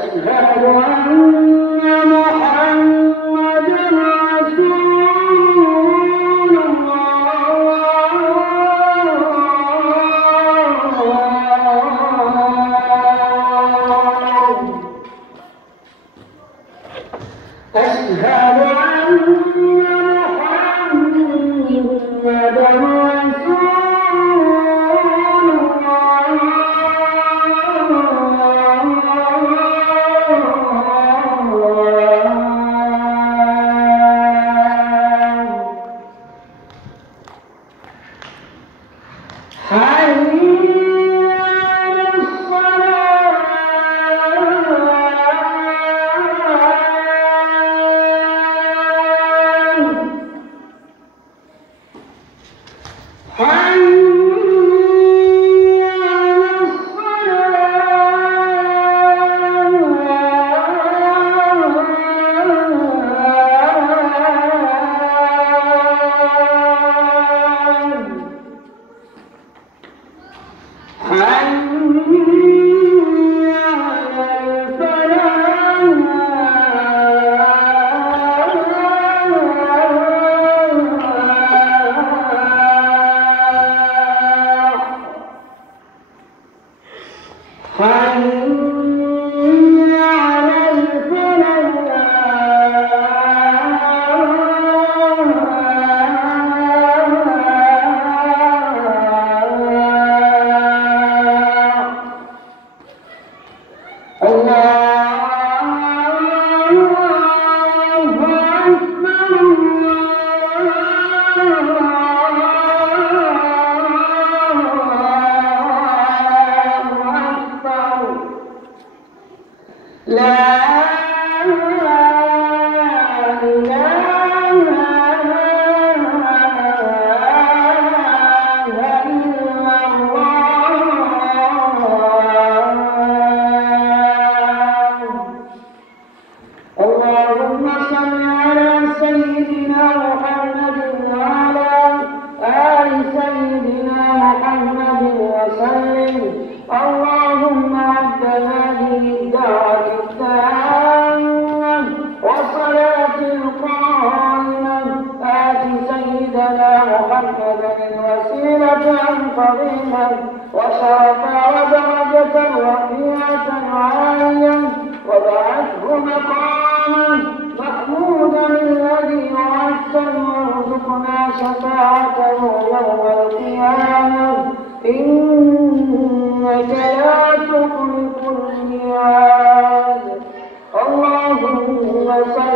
أشهد أن محمدا رسول الله. أشهد أن محمدا رسول اللهم رب هذه الدعوة التامة والصلاة القائمة آت سيدنا محمدا الوسيلة الفضيلة وشرفا ودرجة رفيعة عالية وبعثه مقاما محمودا الذي وعدته وارزقنا شفاعته يوم القيامة إنك لا تخلف الميعاد. اللهم صل